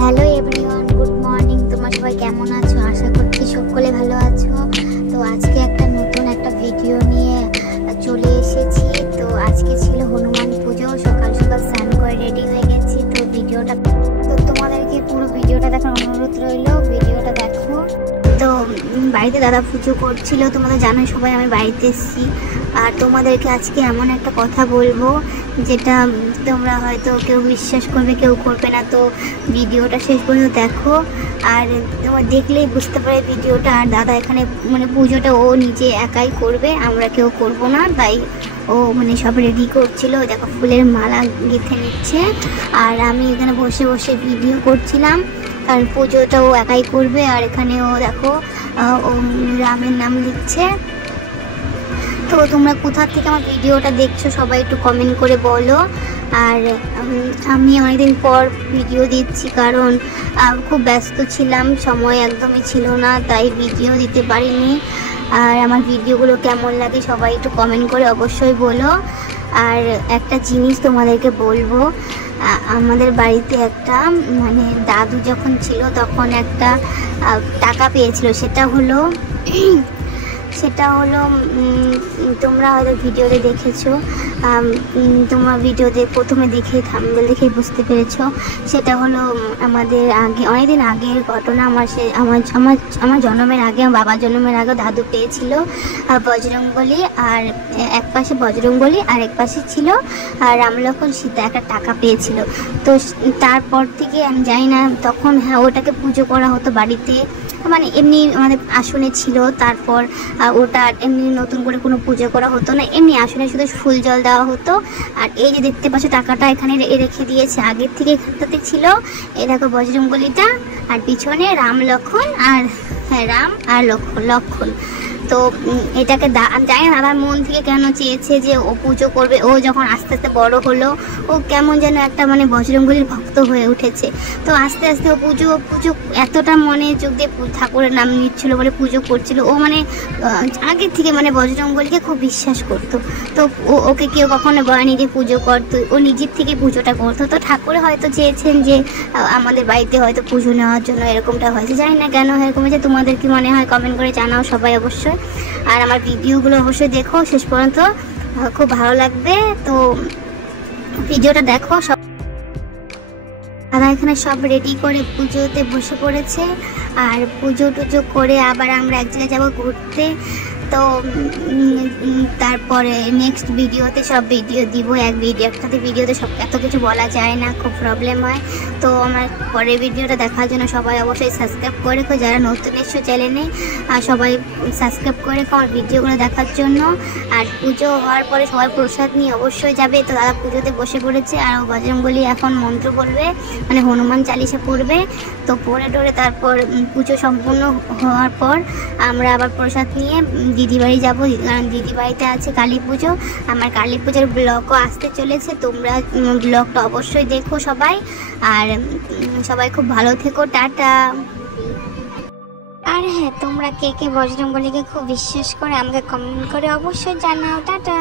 Hello everyone, good morning. তোমরা সবাই কেমন আছো? আশা করছি সকলে ভালো আছো। তো আজকে নতুন একটা ভিডিও নিয়ে চলে এসেছি। তো আজকে ছিল হনুমান পুজো। সকাল সকাল স্নান করে রেডি হয়ে গেছি। তো তোমাদেরকে পুরো ভিডিওটা দেখার অনুরোধ রইল। ভিডিওটা দেখো। তো বাড়িতে দাদা পুজো করছিল, তোমাদের জানোই সবাই আমি বাড়িতে এসেছি। আর তোমাদেরকে আজকে এমন একটা কথা বলবো যেটা তোমরা হয়তো কেউ বিশ্বাস করবে, কেউ করবে না। তো ভিডিওটা শেষ পর্যন্ত দেখো, আর তোমার দেখলেই বুঝতে পারে ভিডিওটা। আর দাদা এখানে পুজোটা ও নিজে একাই করবে, আমরা কেউ করব না। তাই ও সব রেডি করছিল। দেখো ফুলের মালা গেঁথে নিচ্ছে, আর আমি এখানে বসে বসে ভিডিও করছিলাম। আর পুজোটা ও একাই করবে। আর এখানে ও দেখো ও রামের নাম লিখছে। তো তোমরা কোথা থেকে আমার ভিডিওটা দেখছো সবাই একটু কমেন্ট করে বলো। আর আমি অনেকদিন পর ভিডিও দিচ্ছি, কারণ খুব ব্যস্ত ছিলাম, সময় একদমই ছিল না, তাই ভিডিও দিতে পারিনি। আর আমার ভিডিওগুলো কেমন লাগে সবাই একটু কমেন্ট করে অবশ্যই বলো। আর একটা জিনিস তোমাদেরকে বলবো, আমাদের বাড়িতে একটা দাদু যখন ছিল তখন একটা টাকা পেয়েছিল। সেটা হলো তোমরা হয়তো ভিডিওতে দেখেছো, তোমার ভিডিওতে প্রথমে দেখেই বুঝতে পেরেছো। সেটা হলো আমাদের আগে, অনেকদিন আগের ঘটনা। আমার জন্মের আগে, আমার বাবার জন্মের আগে দাদু পেয়েছিল বজরংবলী। আর এক পাশে বজরংবলী আর এক পাশে ছিল রাম লক্ষ্মণ সীতা, একটা টাকা পেয়েছিল। তো তারপর থেকে আমি জানি না, তখন ওটাকে পুজো করা হতো বাড়িতে, এমনি আমাদের আসনে ছিল। তারপর ওটা এমনি নতুন করে কোনো পুজো করা হতো না, এমনি আসনে শুধু ফুল জল দেওয়া হতো। আর এই যে দেখতে পাচ্ছ টাকাটা এখানে রেখে দিয়েছে, আগের থেকে এখানটাতে ছিল। এই দেখো বজরংবলীটা, আর পিছনে রাম লক্ষ্মণ, আর রাম আর লক্ষ্মণ। তো এটাকে জানি না আমার মন থেকে কেন চেয়েছে যে ও পুজো করবে। ও যখন আস্তে আস্তে বড় হলো, ও কেমন যেন একটা বজরংবলীর ভক্ত হয়ে উঠেছে। তো আস্তে আস্তে ও পুজো এতটা মনে চোখ দিয়ে ঠাকুরের নাম নিচ্ছিল, বলে পুজো করছিল। ও আগের থেকে বজরংবলীকে খুব বিশ্বাস করতো। তো ওকে কেউ কখনো বলেনি যে পুজো করতো, ও নিজের থেকে পুজোটা করতো। তো ঠাকুরে হয়তো চেয়েছেন যে আমাদের বাড়িতে হয়তো পুজো নেওয়ার জন্য এরকমটা হয়েছে। জানি না কেন এরকম হয়েছে, তোমাদের কি মনে হয় কমেন্ট করে জানাও সবাই অবশ্যই। আর আমার ভিডিওগুলো অবশ্যই দেখো শেষ পর্যন্ত, খুব ভালো লাগবে। তো ভিডিওটা দেখো। দাদা এখানে সব রেডি করে পুজোতে বসে পড়েছে। আর পুজো টুজো করে আবার আমরা এক জায়গায় যাবো ঘুরতে। তো তারপরে নেক্সট ভিডিওতে সব ভিডিও দিব। একসাথে ভিডিওতে সব এত কিছু বলা যায় না, খুব প্রবলেম হয়। তো আমার পরের ভিডিওটা দেখার জন্য সবাই অবশ্যই সাবস্ক্রাইব করে রেখো। যারা নতুন এসছো চ্যানেলে, সবাই সাবস্ক্রাইব করে রেখো আমার ভিডিওগুলো দেখার জন্য। আর পুজো হওয়ার পরে সবাই প্রসাদ নিয়ে অবশ্যই যাবে। তো দাদা পুজোতে বসে পড়েছে, আর বজরংবলী এখন মন্ত্র বলবে, হনুমান চালিসা পড়বে। তো পড়ে টরে তারপর পুজো সম্পূর্ণ হওয়ার পর আমরা আবার প্রসাদ নিয়ে দিদি বাড়ি যাবো, কারণ দিদি বাড়িতে আছে কালী পুজো। আমার কালী পুজোর ব্লগও আসতে চলেছে, তোমরা ব্লগটা অবশ্যই দেখো সবাই। আর সবাই খুব ভালো থেকো, টাটা। আর হ্যাঁ, তোমরা কে কে বজরংবলীকে খুব বিশ্বাস করে আমাকে কমেন্ট করে অবশ্যই জানাও। টাটা।